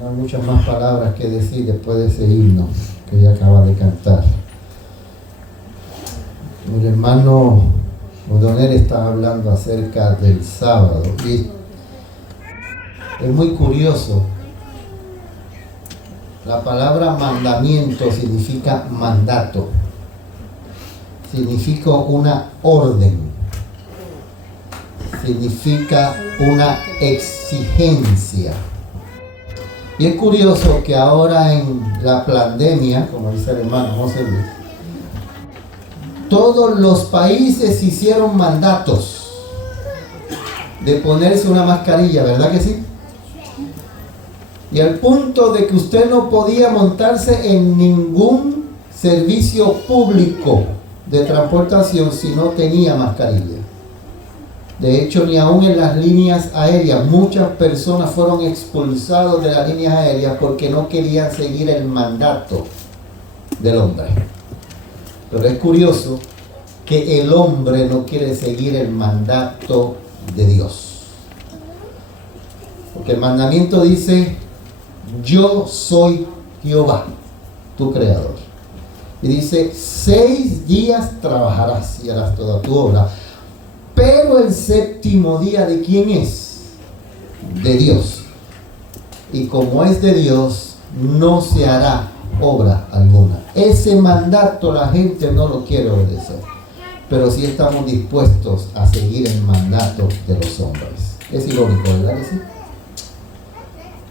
No hay muchas más palabras que decir después de ese himno que ella acaba de cantar. El hermano O'Donnell estaba hablando acerca del sábado y es muy curioso. La palabra mandamiento significa mandato, significa una orden, significa una exigencia. Y es curioso que ahora en la pandemia, como dice el hermano José Luis, todos los países hicieron mandatos de ponerse una mascarilla, ¿verdad que sí? Y al punto de que usted no podía montarse en ningún servicio público de transportación si no tenía mascarilla. De hecho, ni aún en las líneas aéreas, muchas personas fueron expulsados de las líneas aéreas porque no querían seguir el mandato del hombre. Pero es curioso que el hombre no quiere seguir el mandato de Dios. Porque el mandamiento dice: yo soy Jehová, tu creador. Y dice: 6 días trabajarás y harás toda tu obra. Pero el séptimo día, ¿de quién es? De Dios. Y como es de Dios, no se hará obra alguna. Ese mandato la gente no lo quiere obedecer. Pero sí estamos dispuestos a seguir el mandato de los hombres. Es irónico, ¿verdad que sí?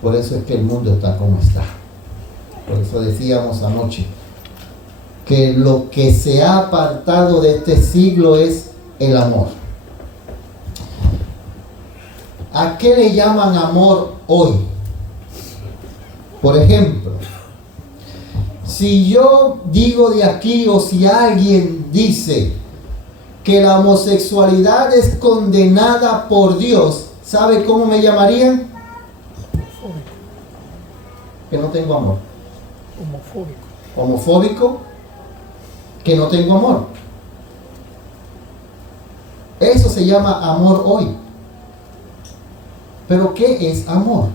Por eso es que el mundo está como está. Por eso decíamos anoche que lo que se ha apartado de este siglo es el amor. ¿A qué le llaman amor hoy? Por ejemplo, si yo digo de aquí o si alguien dice que la homosexualidad es condenada por Dios, ¿sabe cómo me llamarían? Que no tengo amor. Homofóbico, que no tengo amor. Eso se llama amor hoy. Pero ¿qué es amor?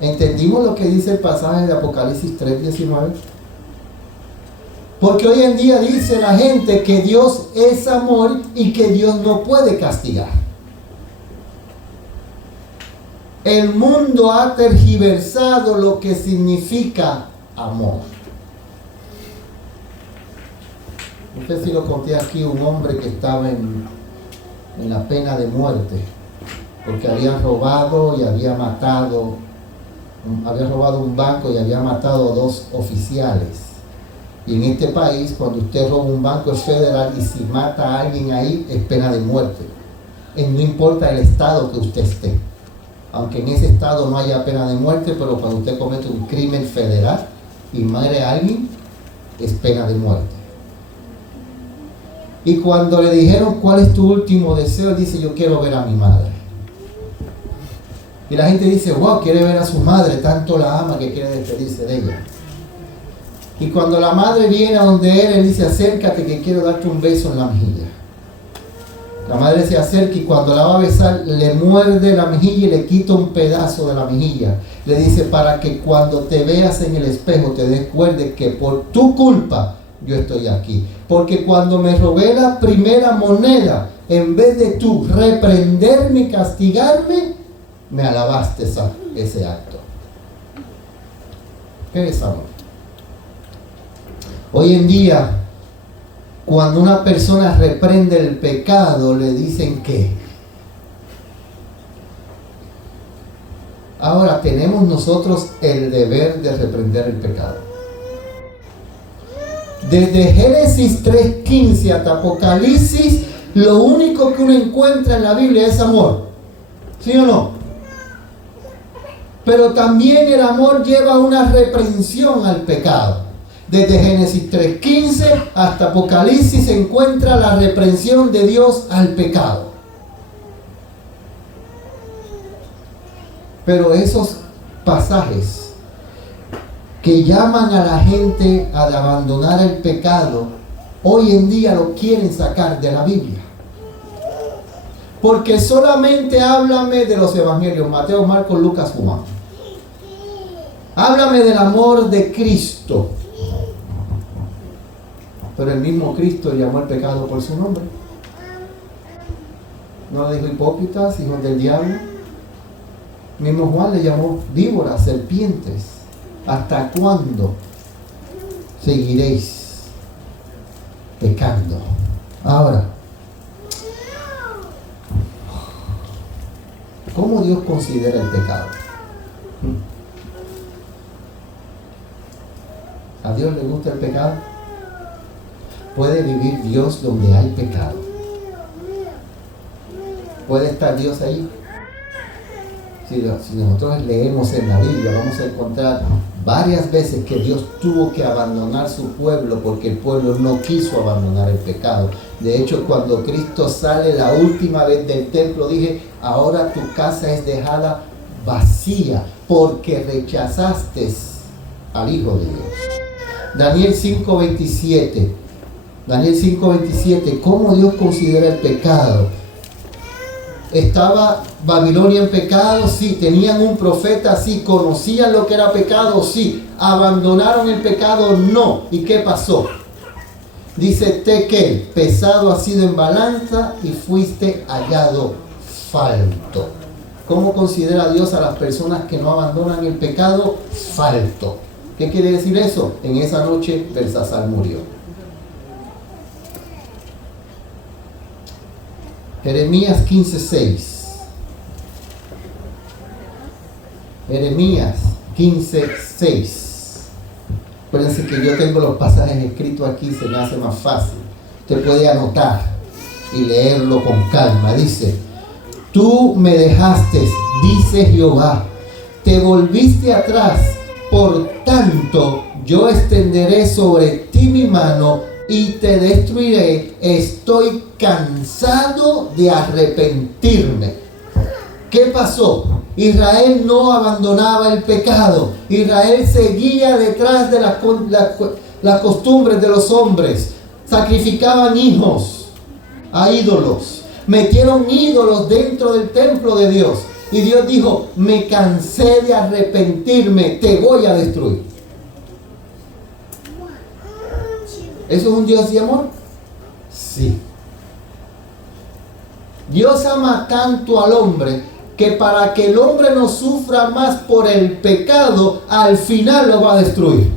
¿Entendimos lo que dice el pasaje de Apocalipsis 3:19? Porque hoy en día dice la gente que Dios es amor y que Dios no puede castigar. El mundo ha tergiversado lo que significa amor. No sé si lo conté aquí, un hombre que estaba en la pena de muerte porque había robado y había matado un banco y había matado a 2 oficiales. Y en este país, cuando usted roba un banco es federal, y si mata a alguien ahí es pena de muerte. No importa el estado que usted esté. Aunque en ese estado no haya pena de muerte, pero cuando usted comete un crimen federal y muere a alguien, es pena de muerte. Y cuando le dijeron ¿cuál es tu último deseo?, él dice: yo quiero ver a mi madre. Y la gente dice: wow, quiere ver a su madre, tanto la ama que quiere despedirse de ella. Y cuando la madre viene a donde él dice: acércate que quiero darte un beso en la mejilla. La madre se acerca y cuando la va a besar le muerde la mejilla y le quita un pedazo de la mejilla. Le dice: para que cuando te veas en el espejo te des cuenta que por tu culpa yo estoy aquí. Porque cuando me robé la primera moneda, en vez de tú reprenderme y castigarme, me alabaste ese acto. ¿Qué es amor? Hoy en día, cuando una persona reprende el pecado, le dicen ¿qué? Ahora tenemos nosotros el deber de reprender el pecado. Desde Génesis 3:15 hasta Apocalipsis, lo único que uno encuentra en la Biblia es amor. ¿Sí o no? Pero también el amor lleva una reprensión al pecado. Desde Génesis 3:15 hasta Apocalipsis se encuentra la reprensión de Dios al pecado. Pero esos pasajes que llaman a la gente a abandonar el pecado, hoy en día lo quieren sacar de la Biblia. Porque solamente háblame de los evangelios, Mateo, Marcos, Lucas, Juan. Háblame del amor de Cristo. Pero el mismo Cristo llamó el pecado por su nombre. No le dijo hipócritas, hijos del diablo. Mismo Juan le llamó víboras, serpientes. ¿Hasta cuándo seguiréis pecando? Ahora, ¿cómo Dios considera el pecado? ¿A Dios le gusta el pecado? ¿Puede vivir Dios donde hay pecado? ¿Puede estar Dios ahí? Si nosotros leemos en la Biblia, vamos a encontrar varias veces que Dios tuvo que abandonar su pueblo porque el pueblo no quiso abandonar el pecado. De hecho, cuando Cristo sale la última vez del templo, dije, ahora tu casa es dejada vacía porque rechazaste al Hijo de Dios. Daniel 5:27. Daniel 5:27. ¿Cómo Dios considera el pecado? ¿Estaba Babilonia en pecado? Sí. ¿Tenían un profeta? Sí. ¿Conocían lo que era pecado? Sí. ¿Abandonaron el pecado? No. ¿Y qué pasó? Dice Tekel, pesado has sido en balanza y fuiste hallado falto. ¿Cómo considera Dios a las personas que no abandonan el pecado? Falto. ¿Qué quiere decir eso? En esa noche Belsasar murió. Jeremías 15:6. Jeremías 15:6. Acuérdense que yo tengo los pasajes escritos aquí, se me hace más fácil. Usted puede anotar y leerlo con calma. Dice, tú me dejaste, dice Jehová, te volviste atrás, por tanto yo extenderé sobre ti mi mano y te destruiré. Estoy cansado de arrepentirme. ¿Qué pasó? Israel no abandonaba el pecado. Israel seguía detrás de las costumbres de los hombres. Sacrificaban hijos a ídolos. Metieron ídolos dentro del templo de Dios. Y Dios dijo, me cansé de arrepentirme, te voy a destruir. ¿Eso es un Dios de amor? Sí. Dios ama tanto al hombre que para que el hombre no sufra más por el pecado, al final lo va a destruir.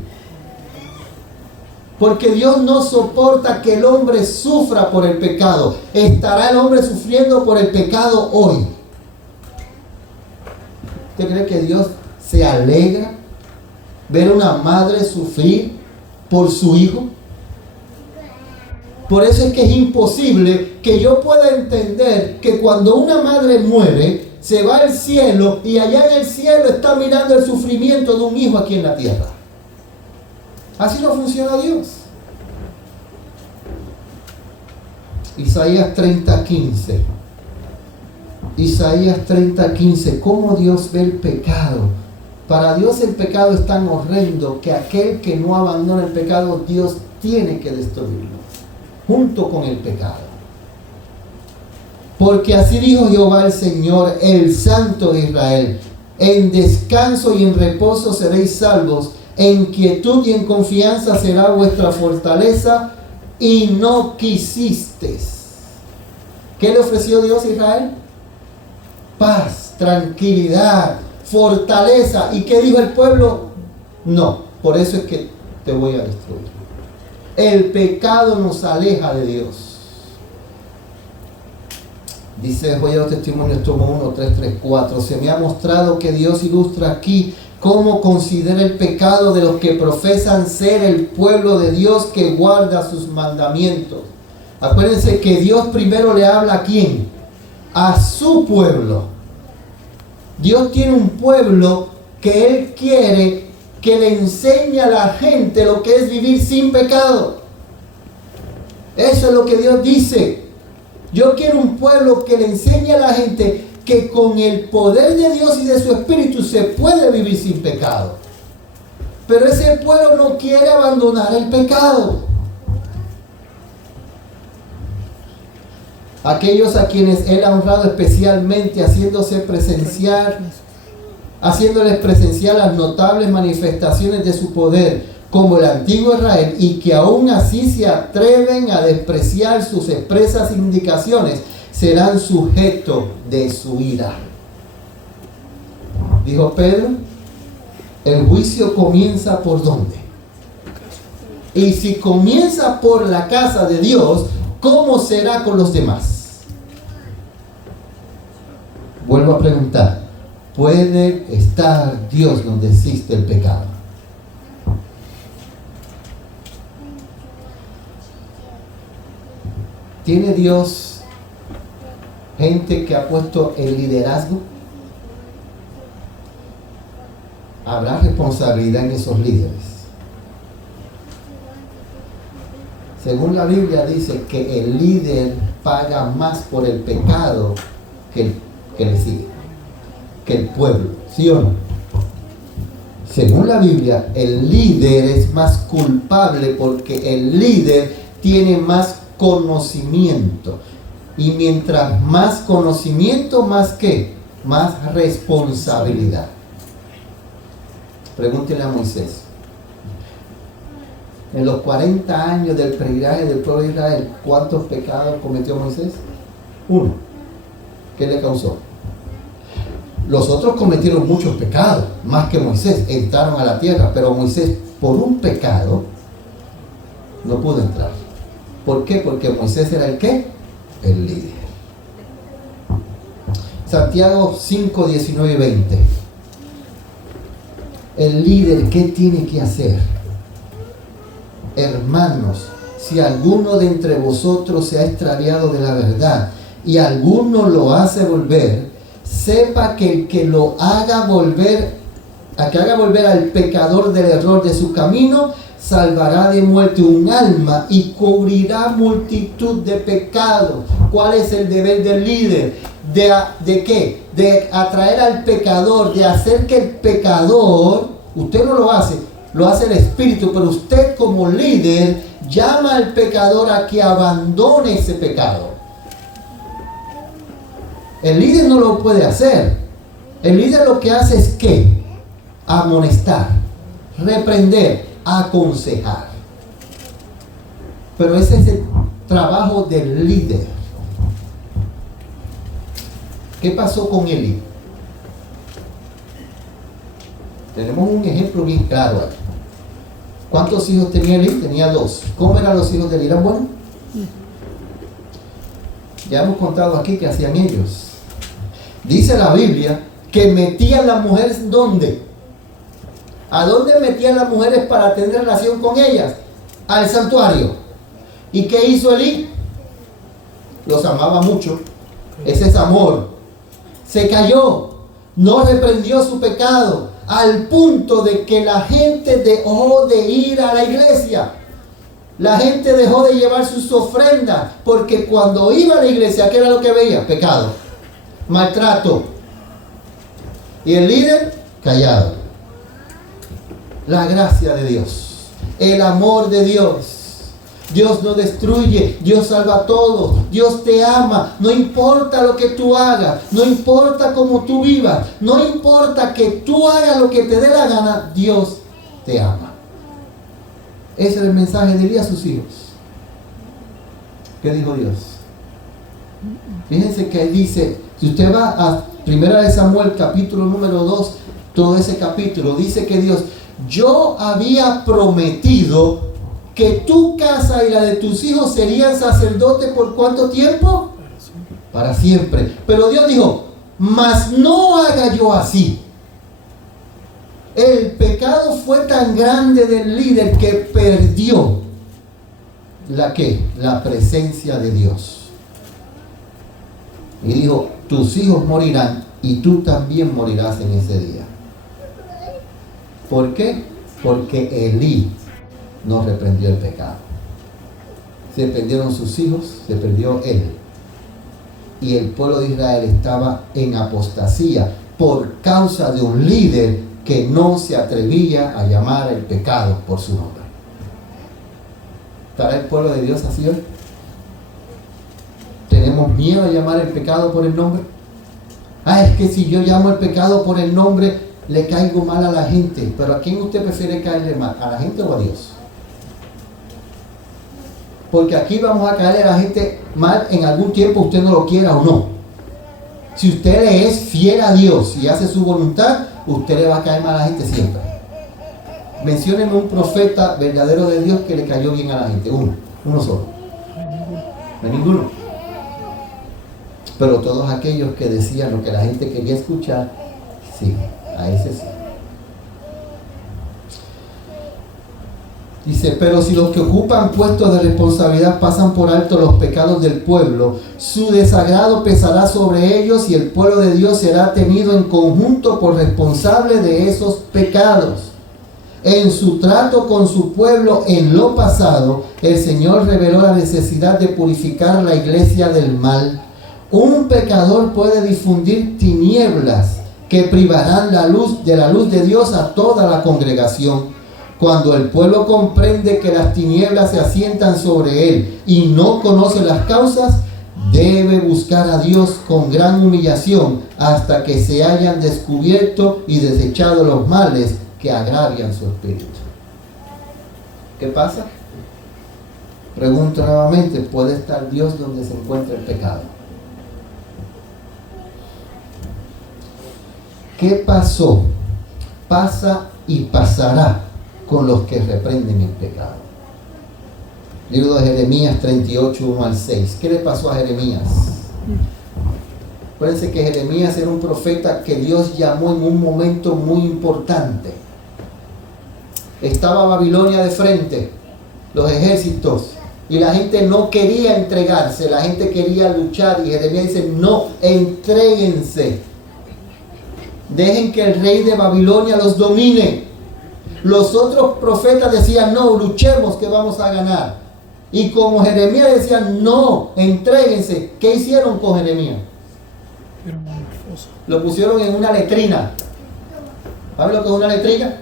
Porque Dios no soporta que el hombre sufra por el pecado. ¿Estará el hombre sufriendo por el pecado hoy? ¿Usted cree que Dios se alegra ver a una madre sufrir por su hijo? Por eso es que es imposible que yo pueda entender que cuando una madre muere, se va al cielo y allá en el cielo está mirando el sufrimiento de un hijo aquí en la tierra. Así no funciona Dios. Isaías 30:15. Isaías 30:15. ¿Cómo Dios ve el pecado? Para Dios el pecado es tan horrendo que aquel que no abandona el pecado, Dios tiene que destruirlo junto con el pecado. Porque así dijo Jehová el Señor, el Santo de Israel: en descanso y en reposo seréis salvos, en quietud y en confianza será vuestra fortaleza, y no quisisteis. ¿Qué le ofreció Dios a Israel? Paz, tranquilidad, fortaleza. ¿Y qué dijo el pueblo? No, por eso es que te voy a destruir. El pecado nos aleja de Dios. Dice Joya de los Testimonios, tomo 1, 3, 3, 4. Se me ha mostrado que Dios ilustra aquí cómo considera el pecado de los que profesan ser el pueblo de Dios que guarda sus mandamientos. Acuérdense que Dios primero le habla ¿a quién? A su pueblo. Dios tiene un pueblo que Él quiere que le enseñe a la gente lo que es vivir sin pecado. Eso es lo que Dios dice. Yo quiero un pueblo que le enseñe a la gente que con el poder de Dios y de su Espíritu se puede vivir sin pecado. Pero ese pueblo no quiere abandonar el pecado. aquellos a quienes Él ha honrado especialmente, haciéndoles presenciar las notables manifestaciones de su poder, como el antiguo Israel, y que aún así se atreven a despreciar sus expresas indicaciones, serán sujetos de su ira. Dijo Pedro, el juicio comienza ¿por dónde? Y si comienza por la casa de Dios, ¿cómo será con los demás? Vuelvo a preguntar, ¿puede estar Dios donde existe el pecado? ¿Tiene Dios gente que ha puesto el liderazgo? ¿Habrá responsabilidad en esos líderes? Según la Biblia dice que el líder paga más por el pecado que le sigue, que el pueblo, ¿sí o no? Según la Biblia, el líder es más culpable porque el líder tiene más conocimiento. Y mientras más conocimiento, más ¿qué? Más responsabilidad. Pregúntenle a Moisés. En los 40 años del peregrinaje del pueblo de Israel, ¿cuántos pecados cometió Moisés? Uno. ¿Qué le causó? Los otros cometieron muchos pecados, más que Moisés. Entraron a la tierra, pero Moisés, por un pecado, no pudo entrar. ¿Por qué? Porque Moisés era el ¿qué? El líder. Santiago 5, 19 y 20. El líder, ¿qué tiene que hacer? Hermanos, si alguno de entre vosotros se ha extraviado de la verdad y alguno lo hace volver, sepa que el que lo haga volver, haga volver al pecador del error de su camino, salvará de muerte un alma y cubrirá multitud de pecados. ¿Cuál es el deber del líder? ¿De qué? De atraer al pecador, de hacer que el pecador, usted no lo hace el Espíritu, pero usted como líder llama al pecador a que abandone ese pecado. El líder no lo puede hacer. El líder lo que hace es ¿qué? Amonestar, reprender, aconsejar. Pero ese es el trabajo del líder. ¿Qué pasó con Elí? Tenemos un ejemplo bien claro aquí. ¿Cuántos hijos tenía Elí? Tenía 2. ¿Cómo eran los hijos de Elí? ¿Eran buenos? Ya hemos contado aquí que hacían ellos. Dice la Biblia que metían las mujeres ¿dónde? ¿A dónde metían las mujeres para tener relación con ellas? Al santuario. ¿Y qué hizo Elí? Los amaba mucho. Ese es amor. Se cayó. No reprendió su pecado. Al punto de que la gente dejó de ir a la iglesia. La gente dejó de llevar sus ofrendas. Porque cuando iba a la iglesia, ¿qué era lo que veía? Pecado. Maltrato. Y el líder, callado. La gracia de Dios, el amor de Dios. Dios no destruye, Dios salva a todos, Dios te ama, no importa lo que tú hagas, no importa cómo tú vivas, no importa que tú hagas lo que te dé la gana, Dios te ama. Ese es el mensaje de Elías a sus hijos. ¿Qué dijo Dios? Fíjense que ahí dice, si usted va a 1 Samuel capítulo número 2, todo ese capítulo, dice que Dios, yo había prometido que tu casa y la de tus hijos serían sacerdotes ¿por cuánto tiempo? Para siempre. Pero Dios dijo, mas no haga yo así. El pecado fue tan grande del líder que perdió la presencia de Dios. Y dijo, tus hijos morirán y tú también morirás en ese día. ¿Por qué? Porque Elí no reprendió el pecado. Se perdieron sus hijos, se perdió él. Y el pueblo de Israel estaba en apostasía por causa de un líder que no se atrevía a llamar el pecado por su nombre. ¿Estará el pueblo de Dios así hoy? Tenemos tenemos miedo a llamar el pecado por el nombre. Es que si yo llamo el pecado por el nombre, le caigo mal a la gente. Pero ¿a quién usted prefiere caerle mal? ¿A la gente o a Dios? Porque aquí vamos a caerle a la gente mal en algún tiempo, usted no lo quiera o no. Si usted le es fiel a Dios y hace su voluntad, usted le va a caer mal a la gente siempre. Mencióneme un profeta verdadero de Dios que le cayó bien a la gente. Uno solo. No hay ninguno. Pero todos aquellos que decían lo que la gente quería escuchar, sí, a ese sí. Dice, pero si los que ocupan puestos de responsabilidad pasan por alto los pecados del pueblo, su desagrado pesará sobre ellos y el pueblo de Dios será tenido en conjunto por responsable de esos pecados. En su trato con su pueblo en lo pasado, el Señor reveló la necesidad de purificar la iglesia del mal. Un pecador puede difundir tinieblas que privarán la luz de Dios a toda la congregación. Cuando el pueblo comprende que las tinieblas se asientan sobre él y no conoce las causas, debe buscar a Dios con gran humillación hasta que se hayan descubierto y desechado los males que agravian su espíritu. ¿Qué pasa? Pregunto nuevamente, ¿puede estar Dios donde se encuentra el pecado? ¿Qué pasó? Pasa y pasará con los que reprenden el pecado. Libro de Jeremías 38, 1 al 6. ¿Qué le pasó a Jeremías? Acuérdense que Jeremías era un profeta que Dios llamó en un momento muy importante. Estaba Babilonia de frente, los ejércitos, y la gente no quería entregarse, la gente quería luchar, y Jeremías dice, no, entréguense. Dejen que el rey de Babilonia los domine. Los otros profetas decían, no, luchemos que vamos a ganar. Y como Jeremías decía, no, entréguense. ¿Qué hicieron con Jeremías? Lo pusieron en una letrina. ¿Saben lo que es una letrina?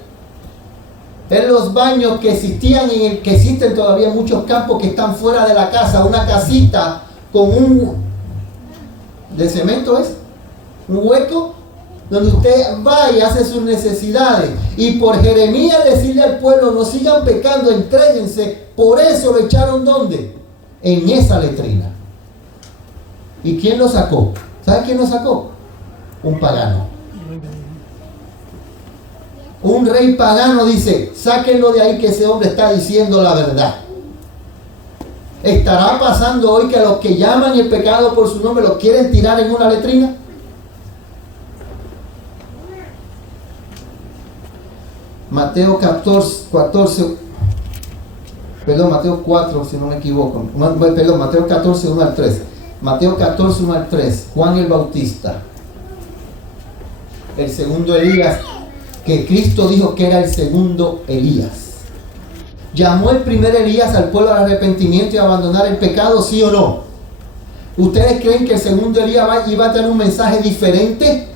En los baños que existían, que existen todavía en muchos campos que están fuera de la casa, una casita con de cemento es, un hueco, donde usted va y hace sus necesidades. Y por Jeremías decirle al pueblo, no sigan pecando, entréguense, por eso lo echaron ¿dónde? En esa letrina. ¿Y quién lo sacó? ¿Sabe quién lo sacó? Un pagano. Un rey pagano dice, sáquenlo de ahí que ese hombre está diciendo la verdad. ¿Estará pasando hoy que a los que llaman el pecado por su nombre los quieren tirar en una letrina? Mateo 4, si no me equivoco. Mateo 14, 1 al 3. Mateo 14, 1 al 3. Juan el Bautista. El segundo Elías, que Cristo dijo que era el segundo Elías. ¿Llamó el primer Elías al pueblo al arrepentimiento y a abandonar el pecado, sí o no? ¿Ustedes creen que el segundo Elías iba a tener un mensaje diferente?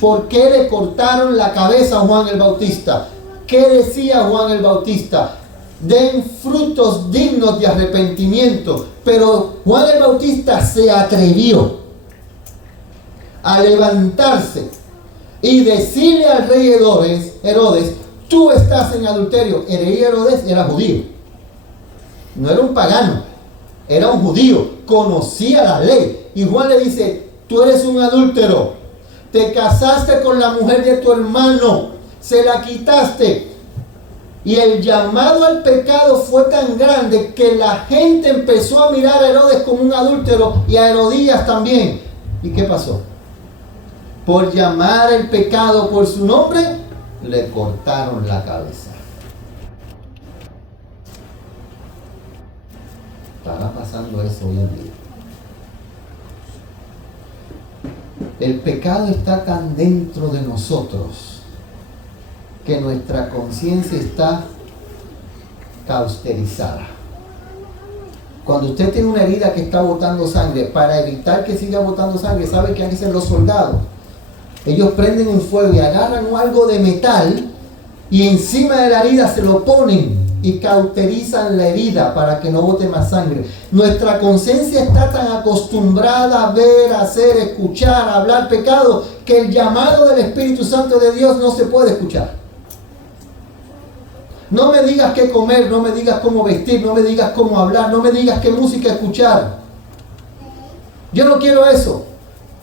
¿Por qué le cortaron la cabeza a Juan el Bautista? ¿Qué decía Juan el Bautista? Den frutos dignos de arrepentimiento. Pero Juan el Bautista se atrevió a levantarse y decirle al rey Herodes, tú estás en adulterio. El rey Herodes era judío. No era un pagano, era un judío. Conocía la ley. Y Juan le dice, tú eres un adúltero. Te casaste con la mujer de tu hermano, se la quitaste. Y el llamado al pecado fue tan grande que la gente empezó a mirar a Herodes como un adúltero y a Herodías también. ¿Y qué pasó? Por llamar el pecado por su nombre, le cortaron la cabeza. Estará pasando eso hoy en día. El pecado está tan dentro de nosotros que nuestra conciencia está cauterizada. Cuando usted tiene una herida que está botando sangre, para evitar que siga botando sangre, ¿sabe qué hacen los soldados? Ellos prenden un fuego y agarran algo de metal y encima de la herida se lo ponen y cauterizan la herida para que no bote más sangre. Nuestra conciencia está tan acostumbrada a ver, a hacer, escuchar, a hablar pecado, que el llamado del Espíritu Santo de Dios no se puede escuchar. No me digas qué comer, no me digas cómo vestir, no me digas cómo hablar, no me digas qué música escuchar. Yo no quiero eso.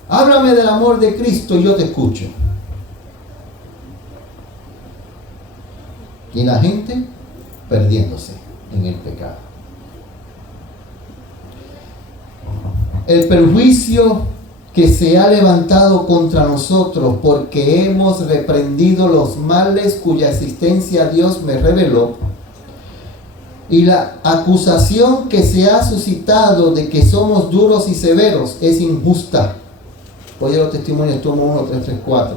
Háblame del amor de Cristo y yo te escucho. Y la gente perdiéndose en el pecado. El perjuicio que se ha levantado contra nosotros porque hemos reprendido los males cuya existencia Dios me reveló, y la acusación que se ha suscitado de que somos duros y severos es injusta. Oye los testimonios, tomo 1, 3, 3, 4.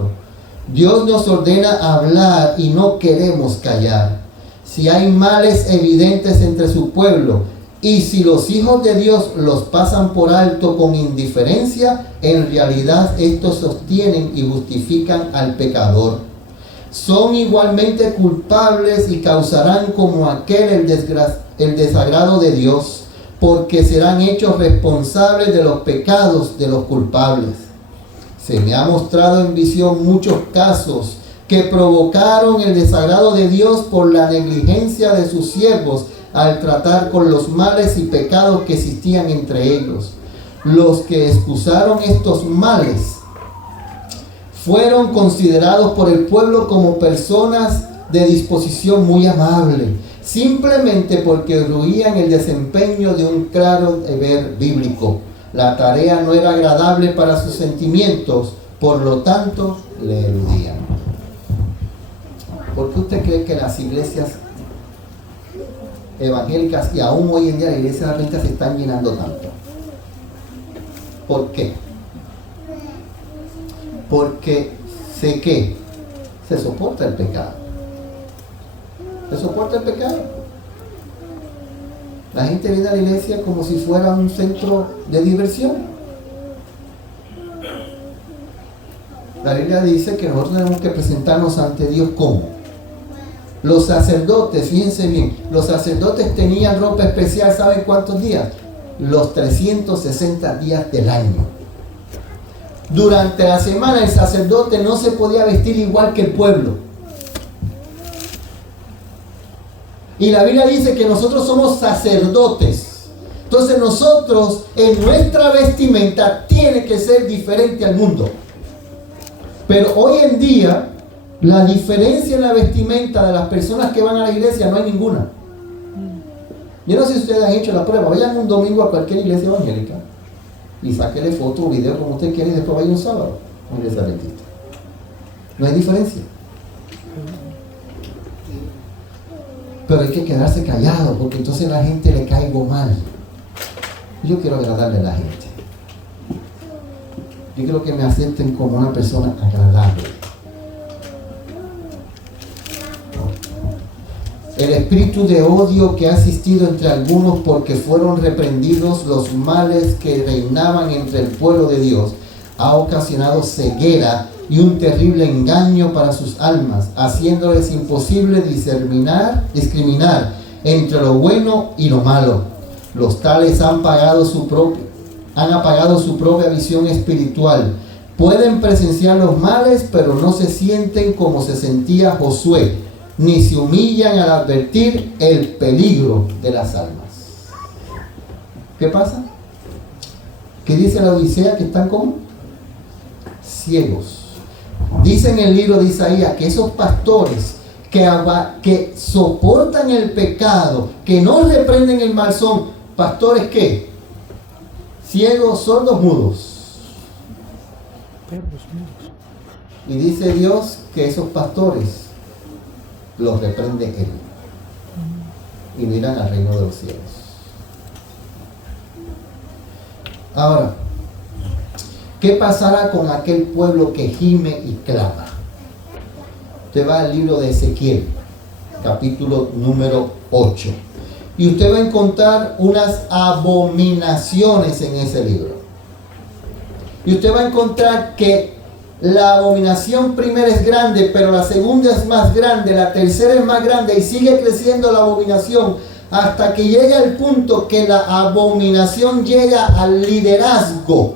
Dios nos ordena hablar y no queremos callar. Si hay males evidentes entre su pueblo, y si los hijos de Dios los pasan por alto con indiferencia, en realidad estos sostienen y justifican al pecador. Son igualmente culpables y causarán como aquel el desagrado de Dios, porque serán hechos responsables de los pecados de los culpables. Se me ha mostrado en visión muchos casos que provocaron el desagrado de Dios por la negligencia de sus siervos al tratar con los males y pecados que existían entre ellos. Los que excusaron estos males fueron considerados por el pueblo como personas de disposición muy amable, simplemente porque rehuían el desempeño de un claro deber bíblico. La tarea no era agradable para sus sentimientos, por lo tanto le eludían. ¿Por qué usted cree que las iglesias evangélicas y aún hoy en día las iglesias adventistas se están llenando tanto? ¿Por qué? Porque sé que se soporta el pecado. Se soporta el pecado. La gente viene a la iglesia como si fuera un centro de diversión. La Biblia dice que nosotros tenemos que presentarnos ante Dios como los sacerdotes. Fíjense bien, los sacerdotes tenían ropa especial, ¿saben cuántos días? Los 360 días del año. Durante la semana el sacerdote no se podía vestir igual que el pueblo. Y la Biblia dice que nosotros somos sacerdotes. Entonces nosotros, en nuestra vestimenta, tiene que ser diferente al mundo. Pero hoy en día, la diferencia en la vestimenta de las personas que van a la iglesia no hay ninguna. Yo no sé si ustedes han hecho la prueba. Vayan un domingo a cualquier iglesia evangélica y sáquenle foto o video como usted quiere y después vayan un sábado a una iglesia adventista. No hay diferencia. Pero hay que quedarse callado porque entonces a la gente le caigo mal. Yo quiero agradarle a la gente. Yo quiero que me acepten como una persona agradable. El espíritu de odio que ha existido entre algunos porque fueron reprendidos los males que reinaban entre el pueblo de Dios ha ocasionado ceguera y un terrible engaño para sus almas, haciéndoles imposible discriminar entre lo bueno y lo malo. Los tales han apagado su propia visión espiritual. Pueden presenciar los males, pero no se sienten como se sentía Josué, ni se humillan al advertir el peligro de las almas. ¿Qué pasa? ¿Qué dice la Odisea? Que están como ciegos. Dice en el libro de Isaías que esos pastores que soportan el pecado, que no reprenden el mal, son pastores ¿qué? Ciegos, sordos, mudos. Y dice Dios que esos pastores los reprende Él y no irán al reino de los cielos. Ahora, ¿qué pasará con aquel pueblo que gime y clama? Usted va al libro de Ezequiel, capítulo número 8, y usted va a encontrar unas abominaciones en ese libro. Y usted va a encontrar que la abominación primera es grande, pero la segunda es más grande, la tercera es más grande y sigue creciendo la abominación hasta que llega el punto que la abominación llega al liderazgo.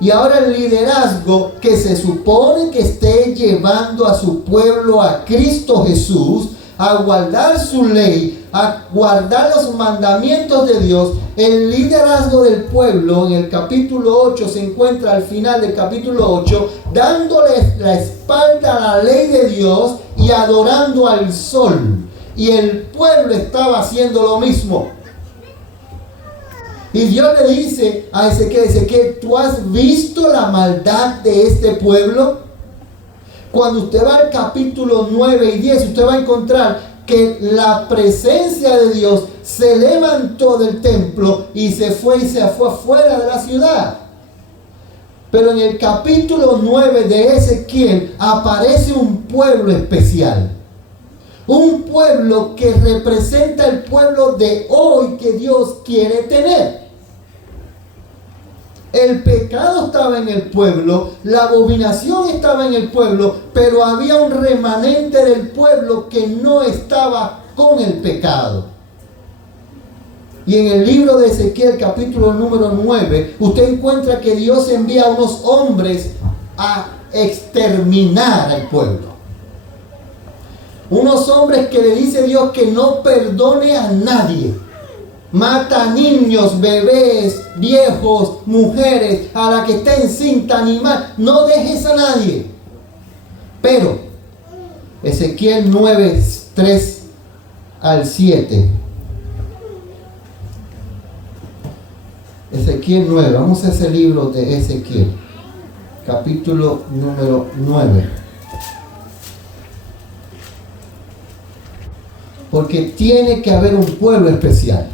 Y ahora el liderazgo que se supone que esté llevando a su pueblo a Cristo Jesús, a guardar su ley, a guardar los mandamientos de Dios. El liderazgo del pueblo en el capítulo 8 se encuentra al final del capítulo 8 dándole la espalda a la ley de Dios y adorando al sol. Y el pueblo estaba haciendo lo mismo. Y Dios le dice a Ezequiel, ¿tú has visto la maldad de este pueblo? Cuando usted va al capítulo 9 y 10, usted va a encontrar que la presencia de Dios se levantó del templo y se fue afuera de la ciudad. Pero en el capítulo 9 de Ezequiel aparece un pueblo especial. Un pueblo que representa el pueblo de hoy que Dios quiere tener. El pecado estaba en el pueblo, la abominación estaba en el pueblo, pero había un remanente del pueblo que no estaba con el pecado. Y en el libro de Ezequiel, capítulo número 9, usted encuentra que Dios envía a unos hombres a exterminar al pueblo. Unos hombres que le dice Dios que no perdone a nadie. Mata a niños, bebés, viejos, mujeres, a la que esté encinta, animal. No dejes a nadie. Pero Ezequiel 9, 3 al 7. Ezequiel 9. Vamos a ese libro de Ezequiel. Capítulo número 9. Porque tiene que haber un pueblo especial.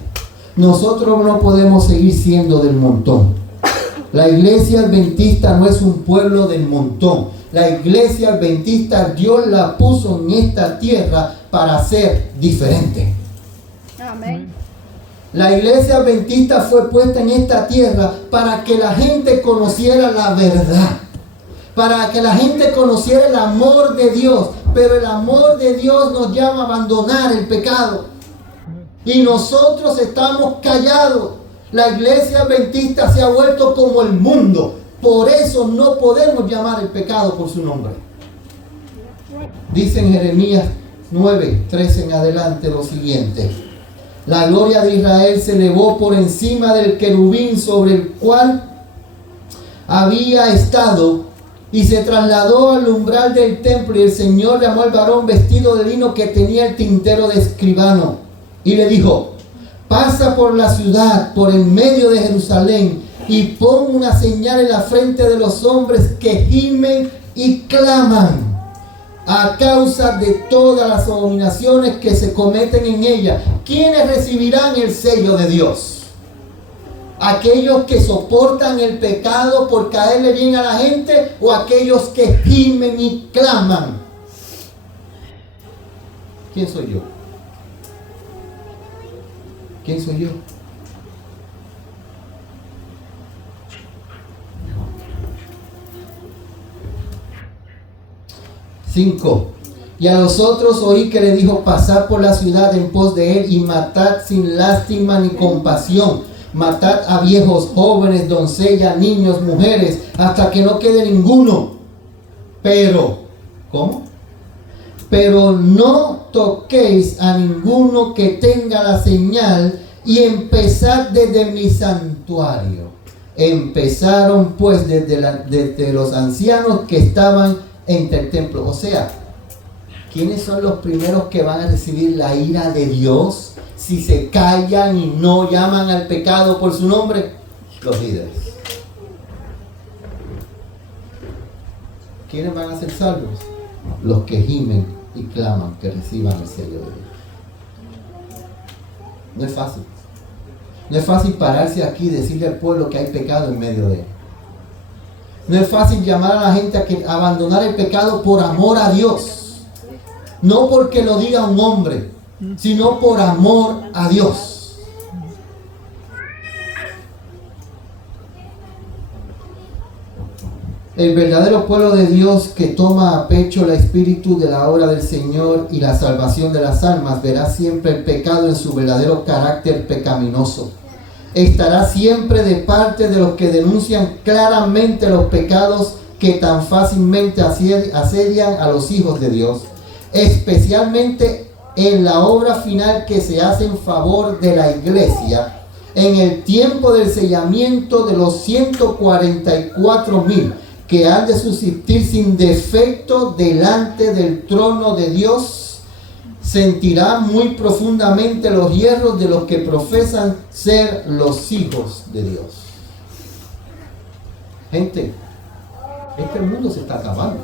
Nosotros no podemos seguir siendo del montón. La iglesia adventista no es un pueblo del montón. La iglesia adventista Dios la puso en esta tierra para ser diferente. Amén. La iglesia adventista fue puesta en esta tierra para que la gente conociera la verdad. Para que la gente conociera el amor de Dios. Pero el amor de Dios nos llama a abandonar el pecado. Y nosotros estamos callados. La iglesia adventista se ha vuelto como el mundo. Por eso no podemos llamar el pecado por su nombre. Dice en Jeremías 9, 13 en adelante lo siguiente. La gloria de Israel se elevó por encima del querubín sobre el cual había estado y se trasladó al umbral del templo, y el Señor llamó al varón vestido de lino que tenía el tintero de escribano y le dijo: pasa por la ciudad, por el medio de Jerusalén, y pon una señal en la frente de los hombres que gimen y claman a causa de todas las abominaciones que se cometen en ella. ¿Quiénes recibirán el sello de Dios? ¿Aquellos que soportan el pecado por caerle bien a la gente, o aquellos que gimen y claman? ¿Quién soy yo? ¿Quién soy yo? Cinco. Y a los otros oí que le dijo: pasad por la ciudad en pos de él y matad sin lástima ni compasión. Matad a viejos, jóvenes, doncellas, niños, mujeres, hasta que no quede ninguno. Pero, ¿cómo? Pero no toquéis a ninguno que tenga la señal, y empezad desde mi santuario. Empezaron pues desde los ancianos que estaban entre el templo. O sea, ¿quiénes son los primeros que van a recibir la ira de Dios si se callan y no llaman al pecado por su nombre? Los líderes. ¿Quiénes van a ser salvos? Los que gimen y claman que reciban el sello de Dios. No es fácil. No es fácil pararse aquí y decirle al pueblo que hay pecado en medio de él. No es fácil llamar a la gente a abandonar el pecado por amor a Dios. No porque lo diga un hombre, sino por amor a Dios. El verdadero pueblo de Dios que toma a pecho el espíritu de la obra del Señor y la salvación de las almas verá siempre el pecado en su verdadero carácter pecaminoso. Estará siempre de parte de los que denuncian claramente los pecados que tan fácilmente asedian a los hijos de Dios, especialmente en la obra final que se hace en favor de la iglesia en el tiempo del sellamiento de los 144,000 que han de subsistir sin defecto delante del trono de Dios. Sentirá muy profundamente los hierros de los que profesan ser los hijos de Dios. Gente, este mundo se está acabando.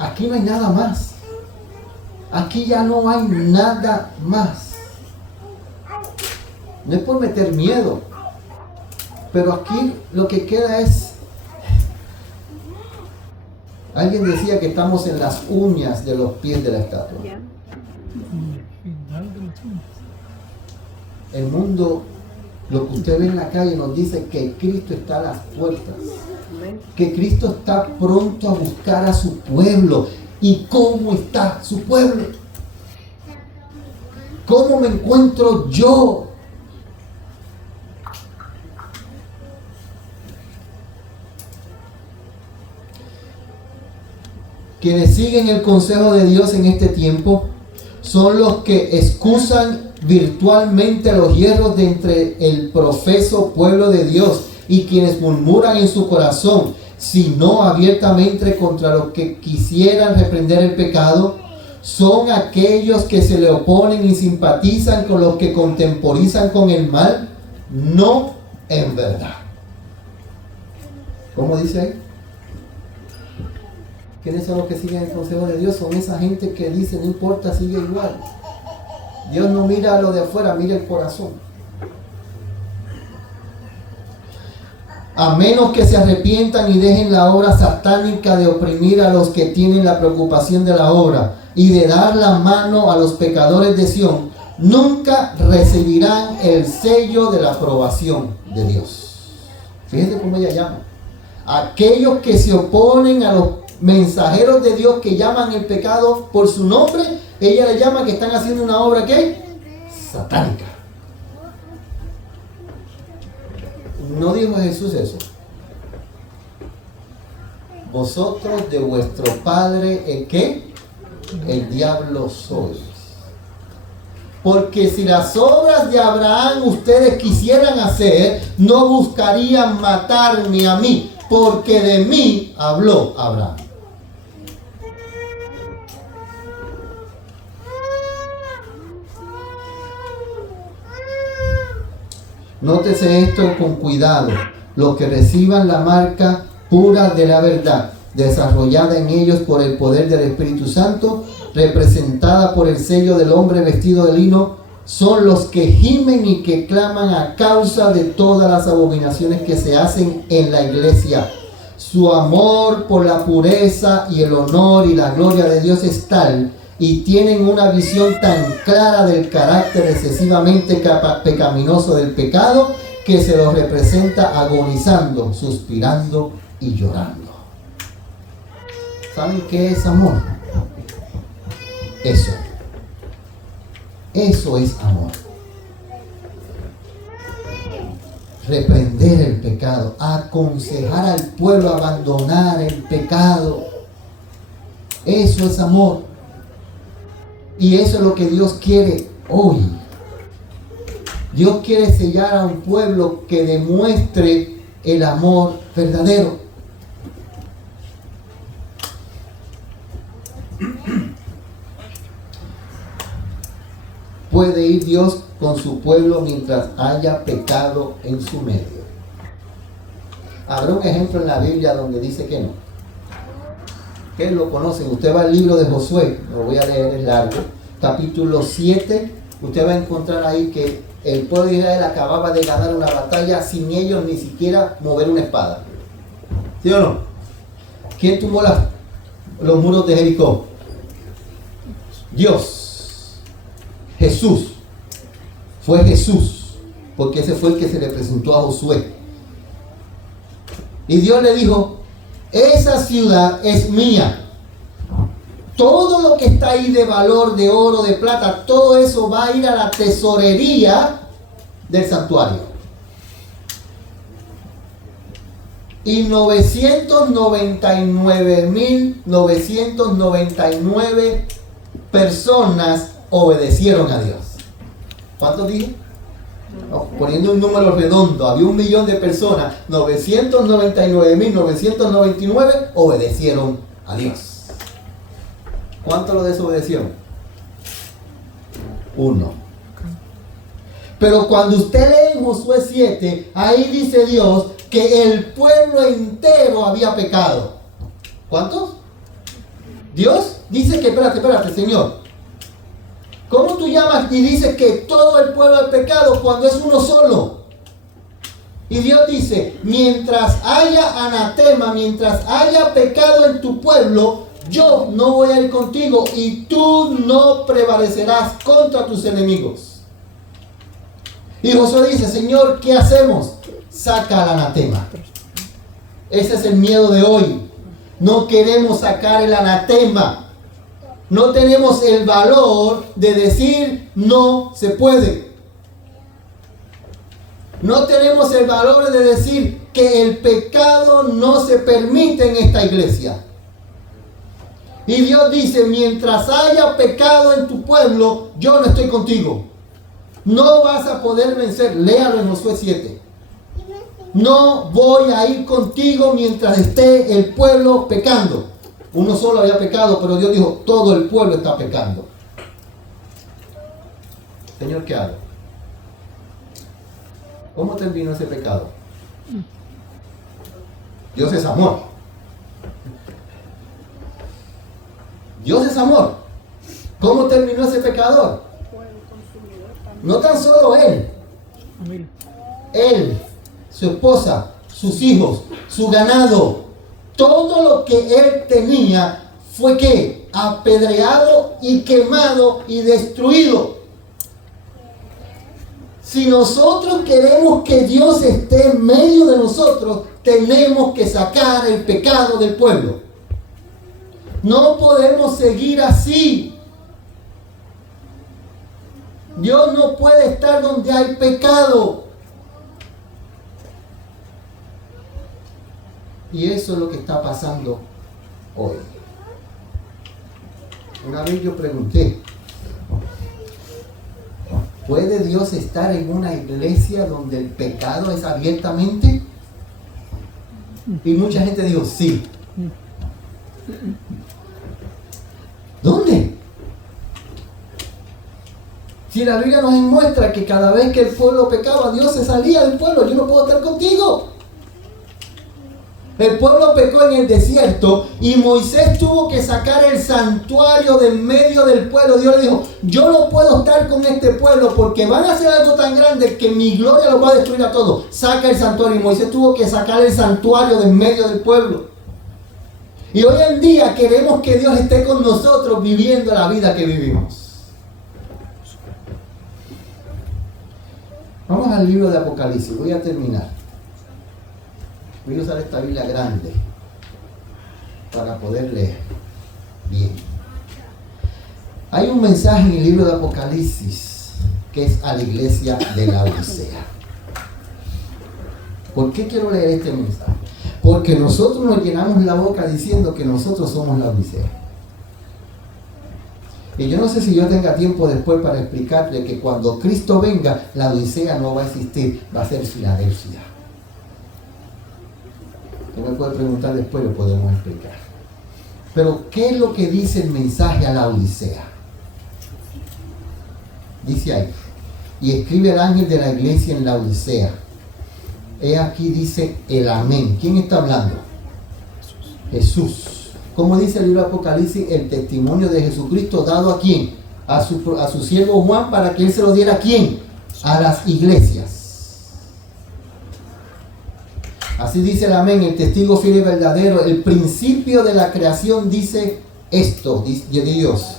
Aquí no hay nada más. Aquí ya no hay nada más. No es por meter miedo, pero aquí lo que queda es... Alguien decía que estamos en las uñas de los pies de la estatua. El mundo, lo que usted ve en la calle, nos dice que Cristo está a las puertas. Que Cristo está pronto a buscar a su pueblo. ¿Y cómo está su pueblo? ¿Cómo me encuentro yo? Quienes siguen el consejo de Dios en este tiempo son los que excusan virtualmente los hierros de entre el profeso pueblo de Dios y quienes murmuran en su corazón, si no abiertamente, contra los que quisieran reprender el pecado. Son aquellos que se le oponen y simpatizan con los que contemporizan con el mal, no en verdad. ¿Cómo dice ahí? ¿Quiénes son los que siguen el consejo de Dios? Son esa gente que dice, no importa, sigue igual. Dios no mira a lo de afuera, mira el corazón. A menos que se arrepientan y dejen la obra satánica de oprimir a los que tienen la preocupación de la obra y de dar la mano a los pecadores de Sión, nunca recibirán el sello de la aprobación de Dios. Fíjense cómo ella llama. Aquellos que se oponen a los mensajeros de Dios que llaman el pecado por su nombre, ella le llama que están haciendo una obra ¿qué? Satánica. ¿No dijo Jesús eso? Vosotros de vuestro padre ¿el qué? El diablo sois. Porque si las obras de Abraham ustedes quisieran hacer, no buscarían matarme a mí, porque de mí habló Abraham. Nótese esto con cuidado. Los que reciban la marca pura de la verdad, desarrollada en ellos por el poder del Espíritu Santo, representada por el sello del hombre vestido de lino, son los que gimen y que claman a causa de todas las abominaciones que se hacen en la iglesia. Su amor por la pureza y el honor y la gloria de Dios es tal, y tienen una visión tan clara del carácter excesivamente pecaminoso del pecado, que se los representa agonizando, suspirando y llorando. ¿Saben qué es amor? Eso es amor. Reprender el pecado, aconsejar al pueblo a abandonar el pecado. Eso es amor. Y eso es lo que Dios quiere hoy. Dios quiere sellar a un pueblo que demuestre el amor verdadero. ¿Puede ir Dios con su pueblo mientras haya pecado en su medio? Habrá un ejemplo en la Biblia donde dice que no. ¿Qué lo conocen? Usted va al libro de Josué, lo voy a leer, es largo, capítulo 7, usted va a encontrar ahí que el pueblo de Israel acababa de ganar una batalla sin ellos ni siquiera mover una espada. ¿Sí o no? ¿Quién tumbó los muros de Jericó? Dios. Jesús. Fue Jesús, porque ese fue el que se le presentó a Josué. Y Dios le dijo, esa ciudad es mía. Todo lo que está ahí de valor, de oro, de plata, todo eso va a ir a la tesorería del santuario. Y 999.999 personas obedecieron a Dios. ¿Cuántos dije? Poniendo un número redondo, había 1.000.000 de personas, 999.999 obedecieron a Dios. ¿Cuántos lo desobedecieron? 1. Pero cuando usted lee en Josué 7, ahí dice Dios que el pueblo entero había pecado. ¿Cuántos? Dios dice que, espérate, Señor. ¿Cómo tú llamas y dices que todo el pueblo ha pecado cuando es uno solo? Y Dios dice, mientras haya anatema, mientras haya pecado en tu pueblo, yo no voy a ir contigo y tú no prevalecerás contra tus enemigos. Y Josué dice, Señor, ¿qué hacemos? Saca al anatema. Ese es el miedo de hoy. No queremos sacar el anatema. No tenemos el valor de decir no se puede. No tenemos el valor de decir que el pecado no se permite en esta iglesia. Y Dios dice, mientras haya pecado en tu pueblo, yo no estoy contigo. No vas a poder vencer. Léalo en Josué 7. No voy a ir contigo mientras esté el pueblo pecando. Uno solo había pecado, pero Dios dijo, todo el pueblo está pecando. Señor, ¿qué hago? ¿Cómo terminó ese pecado? Dios es amor. Dios es amor. ¿Cómo terminó ese pecador? No tan solo él. Él, su esposa, sus hijos, su ganado, todo lo que él tenía fue ¿qué? Apedreado y quemado y destruido. Si nosotros queremos que Dios esté en medio de nosotros, tenemos que sacar el pecado del pueblo. No podemos seguir así. Dios no puede estar donde hay pecado. Y eso es lo que está pasando hoy. Una vez yo pregunté, ¿puede Dios estar en una iglesia donde el pecado es abiertamente? Y mucha gente dijo, sí. ¿Dónde? Si la Biblia nos muestra que cada vez que el pueblo pecaba, Dios se salía del pueblo. Yo no puedo estar contigo. El pueblo pecó en el desierto y Moisés tuvo que sacar el santuario del medio del pueblo. Dios le dijo, yo no puedo estar con este pueblo porque van a hacer algo tan grande que mi gloria lo va a destruir a todos. Saca el santuario. Y Moisés tuvo que sacar el santuario del medio del pueblo. Y hoy en día queremos que Dios esté con nosotros viviendo la vida que vivimos. Vamos al libro de Apocalipsis. Voy a terminar. Voy a usar esta Biblia grande para poder leer bien. Hay un mensaje en el libro de Apocalipsis que es a la iglesia de Laodicea. ¿Por qué quiero leer este mensaje? Porque nosotros nos llenamos la boca diciendo que nosotros somos Laodicea. Y yo no sé si yo tenga tiempo después para explicarle que cuando Cristo venga, Laodicea no va a existir, va a ser Filadelfia. Usted me puede preguntar después, lo podemos explicar. Pero, ¿qué es lo que dice el mensaje a Laodicea? Dice ahí, y escribe el ángel de la iglesia en Laodicea. He aquí dice el amén. ¿Quién está hablando? Jesús. Como dice el libro de Apocalipsis, el testimonio de Jesucristo dado a quién? A su siervo Juan, para que él se lo diera a quién? A las iglesias. Así dice el amén, el testigo fiel y verdadero. El principio de la creación dice esto, dice Dios.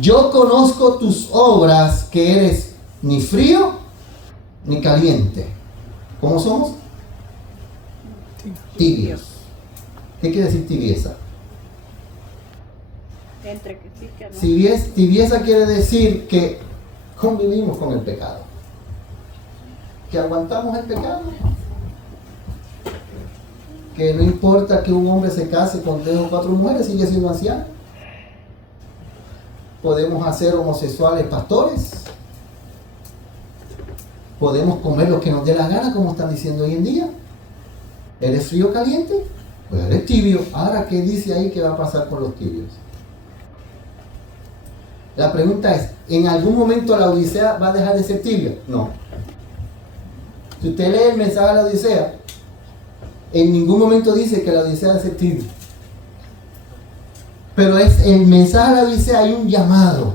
Yo conozco tus obras, que eres ni frío ni caliente. ¿Cómo somos? tibios. ¿Qué quiere decir tibieza? Entre que sí, que no. Tibieza quiere decir que convivimos con el pecado. Que aguantamos el pecado. Que no importa que un hombre se case con 3 o 4 mujeres, sigue siendo anciano. Podemos hacer homosexuales pastores. Podemos comer lo que nos dé la gana, como están diciendo hoy en día. ¿Eres frío o caliente? Pues eres tibio. Ahora, ¿qué dice ahí que va a pasar con los tibios? La pregunta es, ¿en algún momento la Odisea va a dejar de ser tibia? No. Si usted lee el mensaje de la Odisea, en ningún momento dice que la Odisea va a ser tibia. Pero el mensaje de la Odisea hay un llamado.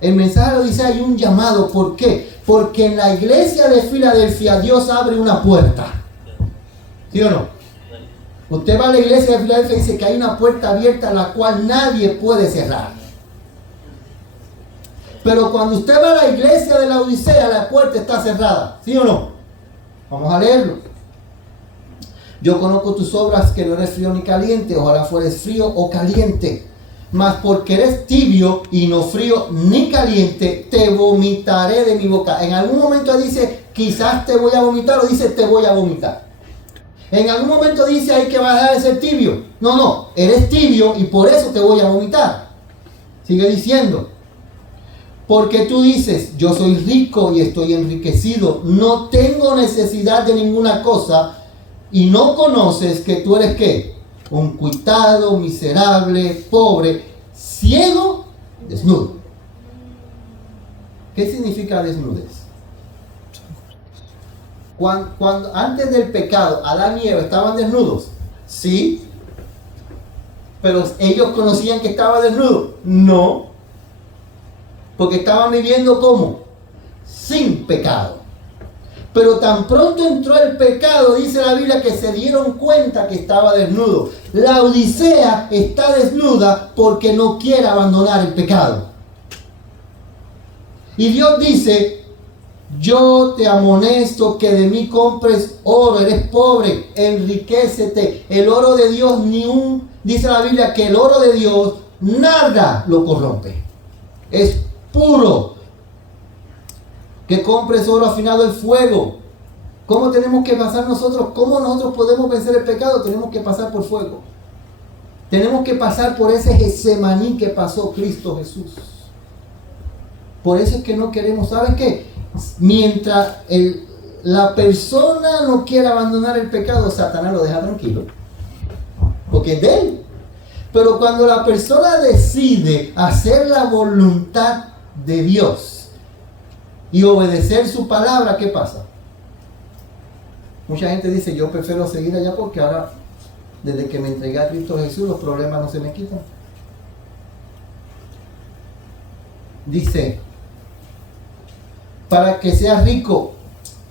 El mensaje de la Odisea hay un llamado. ¿Por qué? Porque en la iglesia de Filadelfia Dios abre una puerta. ¿Sí o no? Usted va a la iglesia de Filadelfia y dice que hay una puerta abierta la cual nadie puede cerrar. Pero cuando usted va a la iglesia de la Odisea, la puerta está cerrada. ¿Sí o no? Vamos a leerlo. Yo conozco tus obras, que no eres frío ni caliente. Ojalá fueres frío o caliente. Mas porque eres tibio y no frío ni caliente, te vomitaré de mi boca. En algún momento dice, quizás te voy a vomitar, o dice, te voy a vomitar. En algún momento dice ahí que vas a dejar de ser tibio. No, eres tibio y por eso te voy a vomitar. Sigue diciendo. Porque tú dices, yo soy rico y estoy enriquecido, no tengo necesidad de ninguna cosa, y no conoces que tú eres ¿qué? Un cuitado, miserable, pobre, ciego, desnudo. ¿Qué significa desnudez? Cuando antes del pecado, Adán y Eva estaban desnudos, sí, pero ellos conocían que estaba desnudo, no. Porque estaban viviendo ¿cómo? Sin pecado. Pero tan pronto entró el pecado, dice la Biblia, que se dieron cuenta que estaba desnudo. La Odisea está desnuda porque no quiere abandonar el pecado. Y Dios dice, yo te amonesto que de mí compres oro, eres pobre, enriquécete. El oro de Dios dice la Biblia que el oro de Dios nada lo corrompe. Es puro. Que compres oro afinado en fuego. ¿Cómo tenemos que pasar nosotros? ¿Cómo nosotros podemos vencer el pecado? Tenemos que pasar por fuego. Tenemos que pasar por ese Getsemaní que pasó Cristo Jesús. Por eso es que no queremos, ¿saben qué? Mientras la persona no quiera abandonar el pecado, Satanás lo deja tranquilo. Porque es de él. Pero cuando la persona decide hacer la voluntad de Dios y obedecer su palabra, ¿qué pasa? Mucha gente dice, yo prefiero seguir allá porque ahora, desde que me entregué a Cristo Jesús, los problemas no se me quitan. Dice, para que seas rico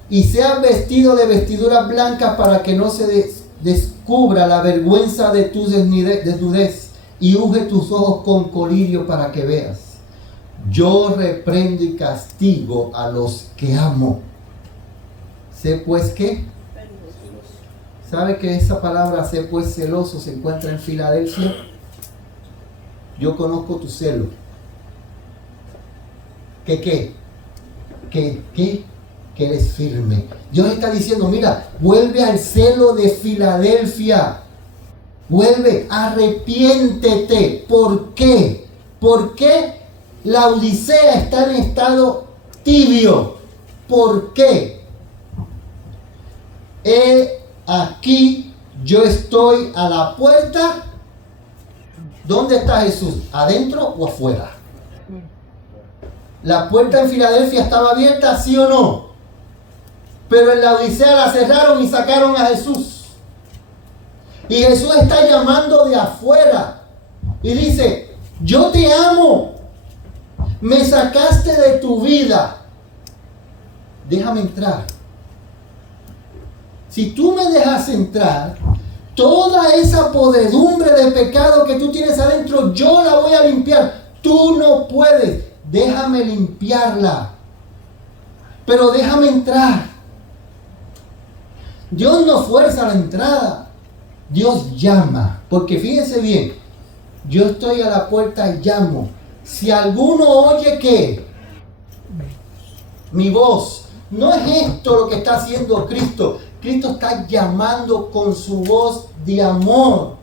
y seas vestido de vestiduras blancas para que no se descubra la vergüenza de tu desnudez y unge tus ojos con colirio para que veas. Yo reprendo y castigo a los que amo. Sé pues que, ¿sabe que esa palabra sé pues celoso se encuentra en Filadelfia? Yo conozco tu celo. Que eres firme. Dios está diciendo, mira, vuelve al celo de Filadelfia. Vuelve, arrepiéntete. ¿Por qué? ¿Por qué la Odisea está en estado tibio? ¿Por qué? Aquí yo estoy a la puerta. ¿Dónde está Jesús? ¿Adentro o afuera? ¿La puerta en Filadelfia estaba abierta, sí o no? Pero en la Odisea la cerraron y sacaron a Jesús. Y Jesús está llamando de afuera. Y dice, yo te amo. Me sacaste de tu vida. Déjame entrar. Si tú me dejas entrar, toda esa podredumbre de pecado que tú tienes adentro, yo la voy a limpiar. Tú no puedes. Déjame limpiarla. Pero déjame entrar. Dios no fuerza la entrada. Dios llama. Porque fíjense bien, yo estoy a la puerta y llamo. Si alguno oye ¿qué? Mi voz. No es esto lo que está haciendo Cristo. Cristo está llamando con su voz de amor.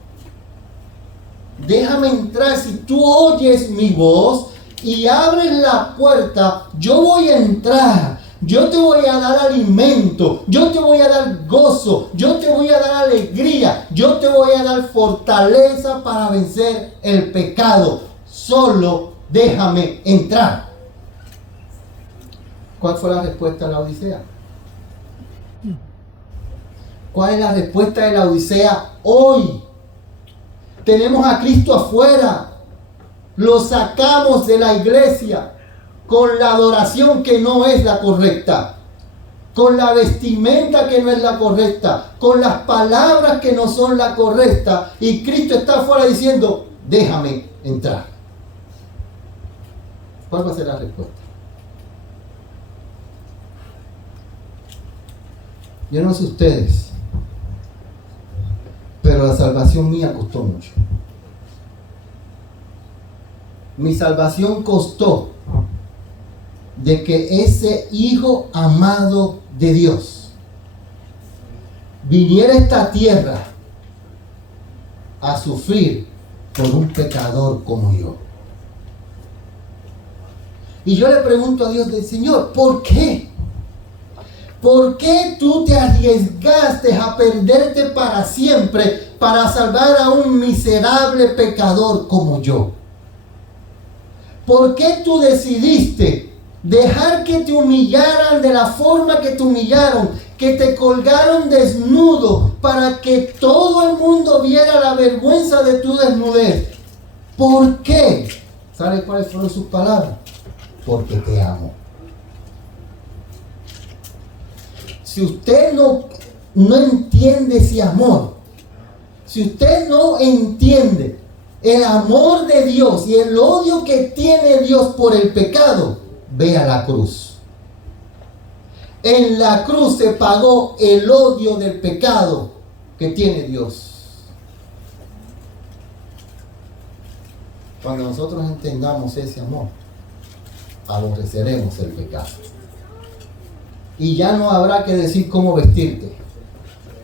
Déjame entrar. Si tú oyes mi voz y abres la puerta, yo voy a entrar. Yo te voy a dar alimento. Yo te voy a dar gozo. Yo te voy a dar alegría. Yo te voy a dar fortaleza para vencer el pecado. Solo déjame entrar. ¿Cuál fue la respuesta de la Odisea? ¿Cuál es la respuesta de la Odisea hoy? Tenemos a Cristo afuera. Lo sacamos de la iglesia con la adoración que no es la correcta, con la vestimenta que no es la correcta, con las palabras que no son la correcta, y Cristo está afuera diciendo, déjame entrar. ¿Cuál va a ser la respuesta? Yo no sé ustedes, pero la salvación mía costó mucho. Mi salvación costó de que ese Hijo amado de Dios viniera a esta tierra a sufrir por un pecador como yo. Y yo le pregunto a Dios del Señor, ¿por qué? ¿Por qué tú te arriesgaste a perderte para siempre para salvar a un miserable pecador como yo? ¿Por qué tú decidiste dejar que te humillaran de la forma que te humillaron, que te colgaron desnudo para que todo el mundo viera la vergüenza de tu desnudez? ¿Por qué? ¿Sabe cuáles fueron sus palabras? Porque te amo. Si usted no entiende ese amor, si usted no entiende el amor de Dios y el odio que tiene Dios por el pecado, vea la cruz. En la cruz se pagó el odio del pecado que tiene Dios. Cuando nosotros entendamos ese amor, aborreceremos el pecado. Y ya no habrá que decir cómo vestirte.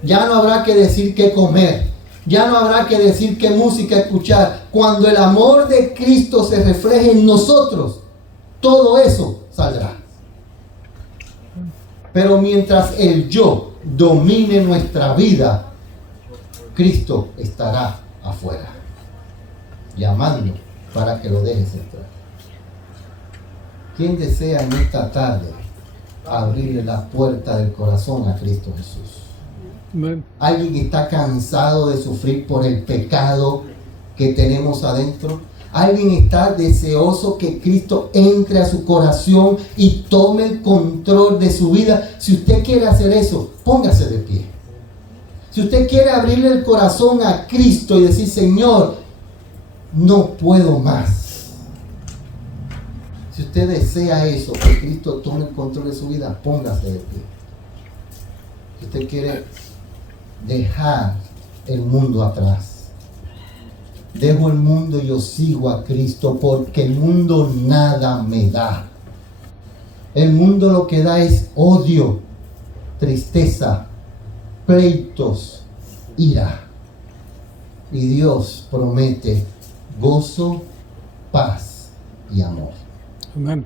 Ya no habrá que decir qué comer. Ya no habrá que decir qué música escuchar. Cuando el amor de Cristo se refleje en nosotros, todo eso saldrá. Pero mientras el yo domine nuestra vida, Cristo estará afuera, llamando para que lo dejes entrar. ¿Quién desea en esta tarde abrirle la puerta del corazón a Cristo Jesús? Amen. ¿Alguien está cansado de sufrir por el pecado que tenemos adentro? ¿Alguien está deseoso que Cristo entre a su corazón y tome el control de su vida? Si usted quiere hacer eso, póngase de pie. Si usted quiere abrirle el corazón a Cristo y decir, Señor, no puedo más. Si usted desea eso, que Cristo tome el control de su vida, póngase de pie. Si usted quiere dejar el mundo atrás, dejo el mundo y yo sigo a Cristo, porque el mundo nada me da. El mundo lo que da es odio, tristeza, pleitos, ira. Y Dios promete gozo, paz y amor. Amén.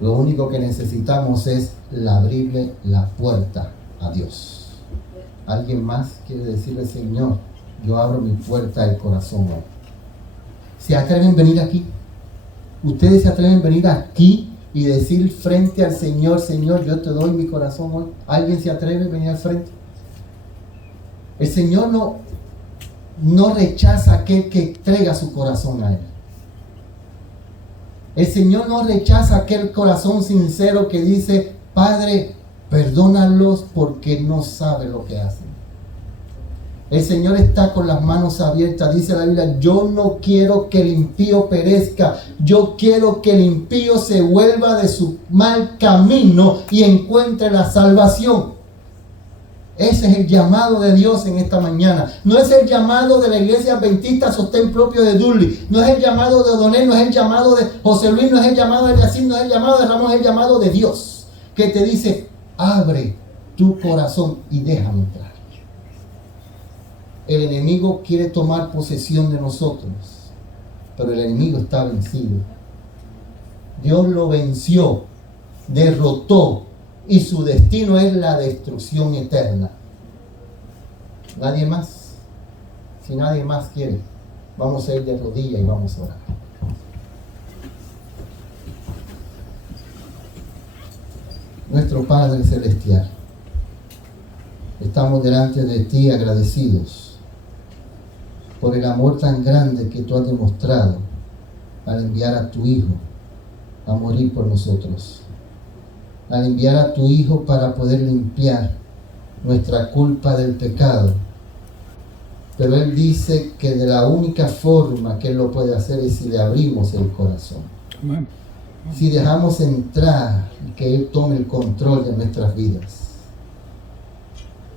Lo único que necesitamos es abrirle la puerta a Dios. ¿Alguien más quiere decirle, Señor, yo abro mi puerta del corazón hoy? ¿Se atreven a venir aquí? ¿Ustedes se atreven a venir aquí y decir frente al Señor, Señor, yo te doy mi corazón hoy? ¿Alguien se atreve a venir al frente? El Señor no rechaza a aquel que entrega su corazón a Él. El Señor no rechaza aquel corazón sincero que dice, Padre, perdónalos porque no saben lo que hacen. El Señor está con las manos abiertas. Dice la Biblia, yo no quiero que el impío perezca. Yo quiero que el impío se vuelva de su mal camino y encuentre la salvación. Ese es el llamado de Dios en esta mañana. No es el llamado de la iglesia adventista Sostén Propio de Dudley. No es el llamado de Donel, no es el llamado de José Luis, no es el llamado de Yacine, no es el llamado de Ramón, es el llamado de Dios. Que te dice, abre tu corazón y déjame entrar. El enemigo quiere tomar posesión de nosotros, pero el enemigo está vencido. Dios lo venció, derrotó, y su destino es la destrucción eterna. Nadie más. Si nadie más quiere, vamos a ir de rodillas y vamos a orar. Nuestro Padre Celestial, estamos delante de ti agradecidos por el amor tan grande que tú has demostrado al enviar a tu Hijo a morir por nosotros, al enviar a tu Hijo para poder limpiar nuestra culpa del pecado. Pero Él dice que de la única forma que Él lo puede hacer es si le abrimos el corazón. Amén. Si dejamos entrar y que Él tome el control de nuestras vidas.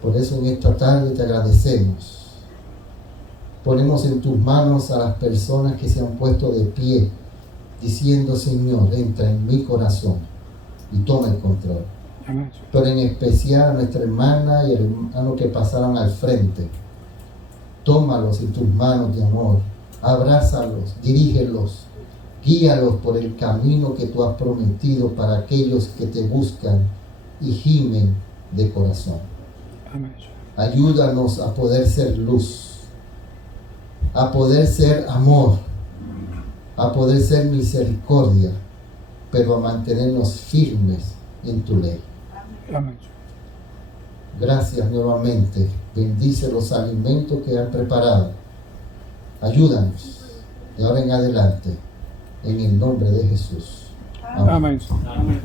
Por eso en esta tarde te agradecemos. Ponemos en tus manos a las personas que se han puesto de pie, diciendo, Señor, entra en mi corazón y toma el control. Amén. Pero en especial a nuestra hermana y el hermano que pasaron al frente. Tómalos en tus manos de amor, abrázalos, dirígelos, guíalos por el camino que tú has prometido para aquellos que te buscan y gimen de corazón. Amén. Ayúdanos a poder ser luz, a poder ser amor, a poder ser misericordia, pero a mantenernos firmes en tu ley. Amén. Gracias nuevamente. Bendice los alimentos que han preparado. Ayúdanos de ahora en adelante. En el nombre de Jesús. Amén. Amén.